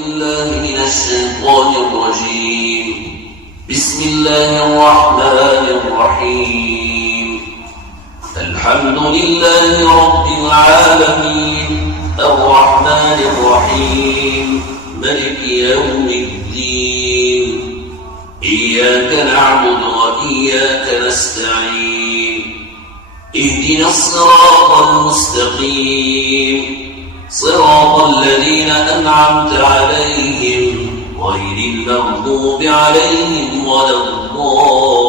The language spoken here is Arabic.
بالله من الشيطان الرجيم. بسم الله الرحمن الرحيم. الحمد لله رب العالمين الرحمن الرحيم ملك يوم الدين. إياك نعبد وإياك نستعين. اهدنا الصراط المستقيم صراط الذين أنعمت عليهم غير المغضوب عليهم ولا الضالين.